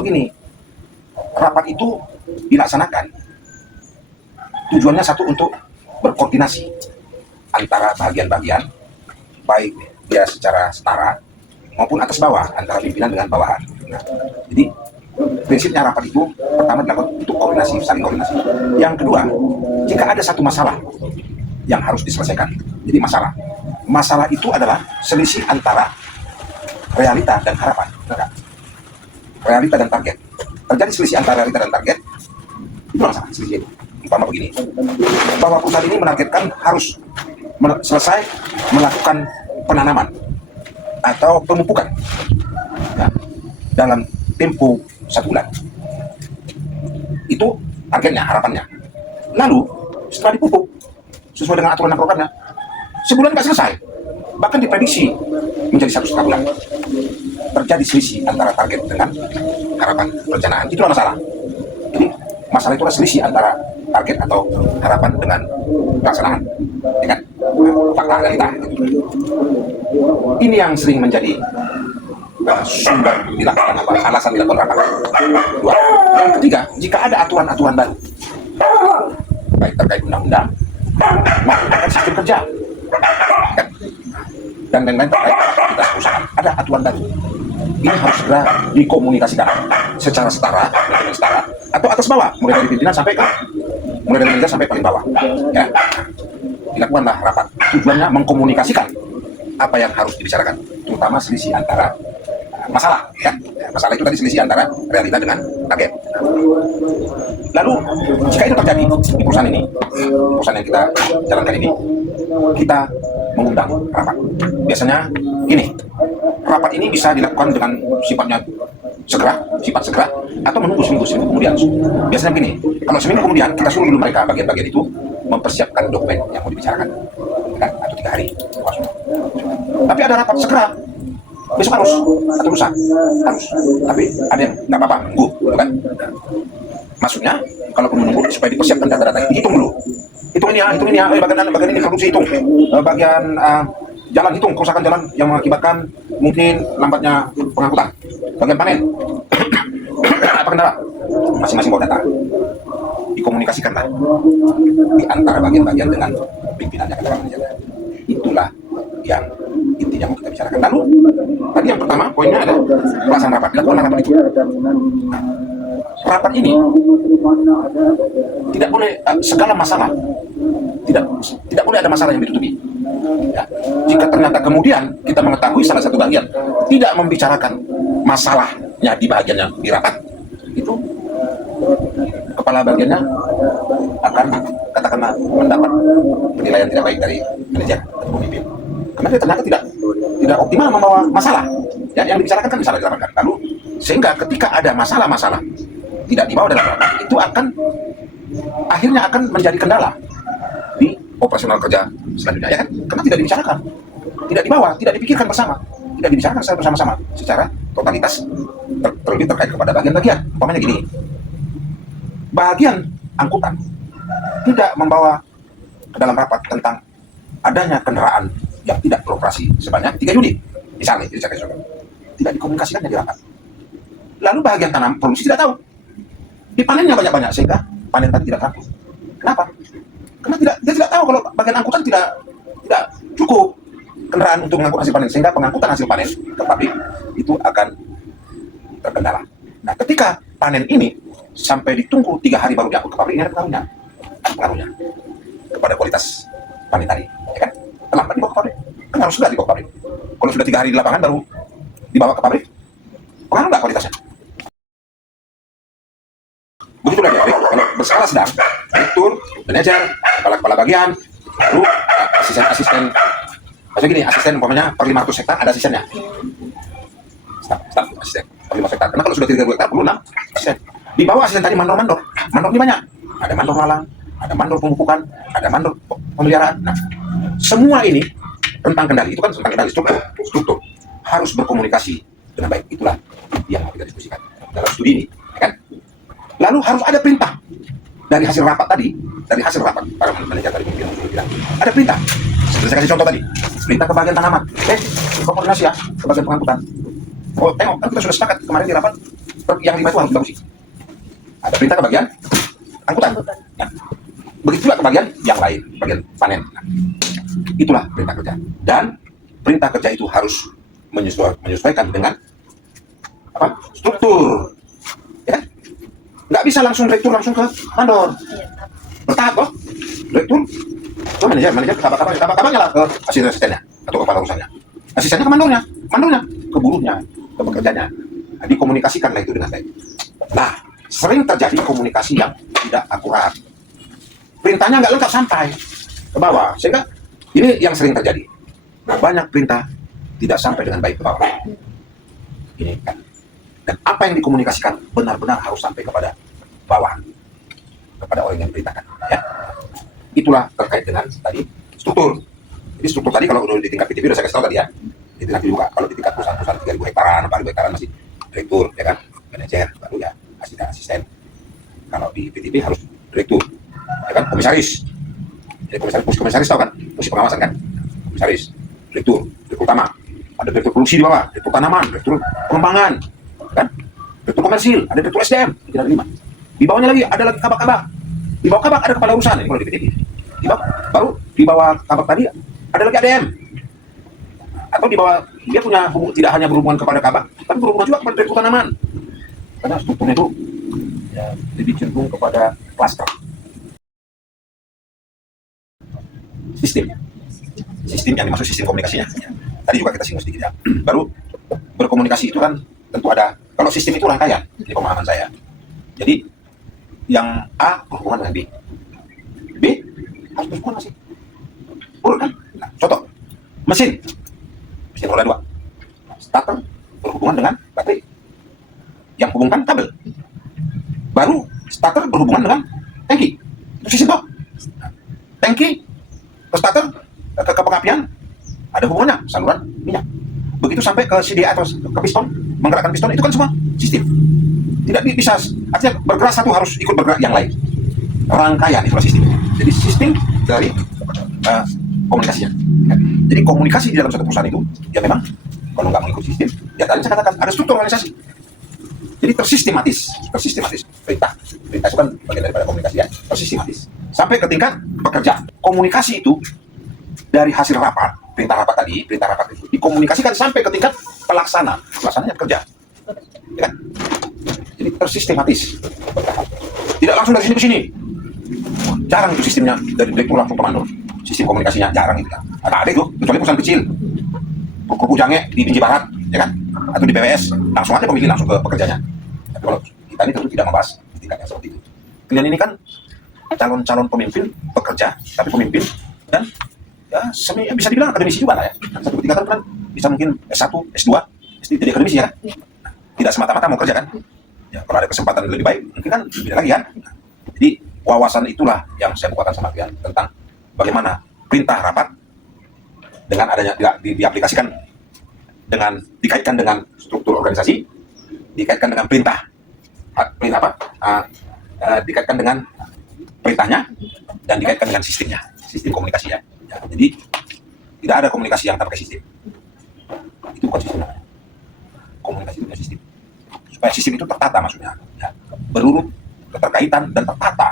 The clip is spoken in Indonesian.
begini, rapat itu dilaksanakan tujuannya satu, untuk berkoordinasi antara bagian-bagian, baik dia secara setara maupun atas bawah, antara pimpinan dengan bawahan. Nah, jadi prinsipnya rapat itu pertama dilakukan untuk koordinasi, saling koordinasi. Yang kedua, jika ada satu masalah yang harus diselesaikan, jadi masalah itu adalah selisih antara realita dan harapan. Realita dan target. Terjadi selisih antara realita dan target, itu masalah selisih itu. Umpama begini, bahwa perusahaan ini menargetkan harus selesai melakukan penanaman atau pemupukan, nah, dalam tempo 1 bulan. Itu targetnya, harapannya. Lalu setelah dipupuk sesuai dengan aturan dan programnya, sebulan nggak selesai, bahkan diprediksi menjadi 1,5 bulan. Terjadi selisih antara target dengan harapan perencanaan. Itulah masalah. Jadi masalah itu adalah selisih antara target atau harapan dengan pelaksanaan, dengan fakta realita. Ini yang sering menjadi sumber dilakukan alasan dilakukan rapat. Dua. Yang ketiga, jika ada aturan-aturan baru, baik terkait undang-undang maupun sistem kerja dan lain-lain terkait aktivitas perusahaan, ada aturan baru, ini harus segera dikomunikasikan secara setara atau atas bawah, mulai dari pimpinan sampai manajer sampai paling bawah. Ya, dilakukanlah rapat. Tujuannya mengkomunikasikan apa yang harus dibicarakan, terutama selisih antara masalah. Ya, masalah itu tadi selisih antara realita dengan target. Lalu jika itu terjadi di perusahaan ini, perusahaan yang kita jalankan ini, kita mengundang rapat. Biasanya gini, rapat ini bisa dilakukan dengan sifat segera, atau menunggu seminggu kemudian. Biasanya begini, kalau seminggu kemudian kita suruh dulu mereka bagian-bagian itu mempersiapkan dokumen yang mau dibicarakan, kan? Atau 3 hari. Tapi ada rapat segera, besok harus atau lusa harus. Tapi ada yang nggak apa-apa, nunggu, kan? Maksudnya, kalau menunggu supaya dipersiapkan data-data, dihitung dulu. Hitung ini ya, bagian ini produksi hitung, bagian jalan hitung, kerusakan jalan yang mengakibatkan mungkin lambatnya pengangkutan, bagian panen, apa kendala, masing-masing bawa data, dikomunikasikanlah di antara bagian-bagian dengan pimpinannya, katakanlah. Itulah yang intinya mau kita bicarakan. Lalu tadi yang pertama poinnya adalah pelaksanaan rapat. Dilakukan rapat itu. Rapat ini tidak boleh segala masalah, tidak boleh ada masalah yang ditutupi. Ya. Jika ternyata kemudian kita mengetahui salah satu bagian tidak membicarakan masalahnya di bagiannya di rapat, itu kepala bagiannya akan katakanlah mendapat penilaian tidak baik dari manajer atau pemimpin, karena dia ternyata tidak optimal membawa masalah. Ya, yang dibicarakan kan bisa dirapatkan. Lalu sehingga ketika ada masalah-masalah tidak dibawa dalam rapat, itu akhirnya akan menjadi kendala di operasional kerja selanjutnya, ya kan? Karena tidak dibicarakan, tidak dibawa, tidak dipikirkan bersama, tidak dibicarakan secara bersama-sama secara totalitas, terlebih terkait kepada bagian-bagian. Umpamanya gini, bagian angkutan tidak membawa ke dalam rapat tentang adanya kendaraan yang tidak beroperasi sebanyak 3 unit, misalnya, tidak dikomunikasikannya di rapat. Lalu bagian tanam produksi tidak tahu, dipanennya banyak-banyak sehingga panen tadi tidak rampung. Kenapa? Karena dia tidak tahu kalau bagian angkutan tidak cukup kendaraan untuk mengangkut hasil panen, sehingga pengangkutan hasil panen ke pabrik itu akan terkendala. Nah, ketika panen ini sampai ditunggu 3 hari baru diangkut ke pabrik, ini ada pengaruhnya kepada kualitas panen tadi, ya kan? Terlambat dibawa ke pabrik, kan harus sudah dibawa ke pabrik. Kalau sudah 3 hari di lapangan baru dibawa ke pabrik, pengaruh nggak kualitasnya? Begitu lagi, kalau berskala sedang, direktur, manajer, kepala bagian, lalu asisten, maksudnya gini, asisten umpamanya per 500 hektar ada asistennya, staf asisten per 500 hektar, karena kalau sudah 30 hektar perlu 6 asisten. Di bawah asisten tadi mandor ini banyak, ada mandor lalang, ada mandor pemupukan, ada mandor pemeliharaan. Nah, semua ini tentang kendali, itu kan tentang kendali struktur harus berkomunikasi dengan baik. Itulah yang mau kita diskusikan dalam studi ini, kan? Lalu harus ada perintah dari hasil rapat tadi, para manajer tadi bilang, ada perintah. Seperti saya kasih contoh tadi, perintah ke bagian tanaman, koordinasi ya, ke bagian pengangkutan. Oh, tengok, kan kita sudah sepakat kemarin di rapat, yang 5 itu harus dibagusi. Ada perintah ke bagian angkutan. Nah, begitu juga ke bagian yang lain, bagian panen. Nah, itulah perintah kerja. Dan perintah kerja itu harus menyesuaikan dengan apa? Struktur. Ya? Nggak bisa langsung direktur langsung ke mandor. Bertahap kok. Direktur ke manajer ke kabak-kabaknya lah, ke asisten-asistennya atau kepala urusannya. Asistennya ke mandornya ke buruhnya, ke pekerjanya. Nah, dikomunikasikanlah itu dengan baik. Nah, sering terjadi komunikasi yang tidak akurat. Perintahnya nggak lengkap sampai ke bawah, sehingga ini yang sering terjadi. Banyak perintah tidak sampai dengan baik ke bawah. Ini kan. Dan apa yang dikomunikasikan benar-benar harus sampai kepada bawah, kepada orang yang diperintahkan. Ya. Itulah terkait dengan tadi struktur. Jadi struktur tadi kalau udah di tingkat PTP udah saya kasih tahu tadi ya. Di tingkat juga kalau di tingkat perusahaan 3.000 hektaran, 4.000 hektaran masih direktur, ya kan, manajer, baru ya asisten. Kalau di PTP harus direktur, ya kan, komisaris. Jadi komisaris tahu kan, fungsi pengawasan kan, komisaris, direktur utama, ada direktur produksi di bawah, direktur tanaman, direktur pengembangan, kan, direktur komersil, ada direktur SDM, tidak ada 5. Di bawahnya lagi ada lagi kabak-kabak. Di bawah kabak ada kepala urusan, ini kalau di PTP. Baru di bawah kabak tadi ada lagi ADM. Atau di bawah dia punya tidak hanya berhubungan kepada kabak, tapi berhubungan juga kepada direktur tanaman. Karena strukturnya itu ya, lebih cenderung kepada klaster. Sistem yang dimaksud sistem komunikasinya. Tadi juga kita singgung sedikit ya. Baru berkomunikasi itu kan tentu ada. Kalau sistem itu rangkaian, di pemahaman saya. Jadi yang A berhubungan dengan B harus berhubungan masih. Urut kan? Nah, contoh mesin roda 2. Starter berhubungan dengan baterai yang hubungkan kabel. Baru starter berhubungan dengan tangki. Itu sistem toh. Tangki ke starter ke pengapian ada hubungannya saluran minyak. Begitu sampai ke CDA atau ke piston, menggerakkan piston, itu kan semua sistem. Tidak bisa, artinya bergerak satu harus ikut bergerak yang lain. Rangkaian itulah sistem. Jadi sistem dari komunikasinya. Jadi komunikasi di dalam suatu perusahaan itu, ya memang kalau nggak mengikut sistem, ya tadi saya katakan ada struktur organisasi. Jadi tersistematis. Perintah itu kan bagian daripada komunikasi ya, tersistematis. Sampai ke tingkat pekerja. Komunikasi itu dari hasil rapat, perintah rapat itu dikomunikasikan sampai ke tingkat pelaksananya kerja. Ya kan? Jadi tersistematis. Tidak langsung dari sini ke sini. Jarang itu sistemnya dari direktur langsung ke mandor. Sistem komunikasinya jarang itu kan. Ada itu, kecuali perusahaan kecil. Kuku Jange di Binjai Barat, ya kan? Atau di PWS, langsung aja pemilih langsung ke pekerjanya. Tapi kalau kita ini tentu tidak membahas tingkat yang seperti itu. Kalian ini kan calon pemimpin pekerja, tapi pemimpin dan ya bisa dibilang akademisi juga lah ya. Satu ketika kan bisa mungkin S1, S2, jadi akademisi ya kan? Tidak semata-mata mau kerja kan? Ya, kalau ada kesempatan lebih baik, mungkin kan beda lagi kan? Jadi wawasan itulah yang saya bukakan sama kalian tentang bagaimana perintah rapat dengan adanya diaplikasikan dengan dikaitkan dengan struktur organisasi, dikaitkan dengan perintah dikaitkan dengan perintahnya dan dikaitkan dengan sistem komunikasi ya. Jadi tidak ada komunikasi yang tanpa sistem. Itu bukan sistem namanya. Komunikasi itu punya sistem. Supaya sistem itu tertata maksudnya, ya. Berurut, keterkaitan dan tertata.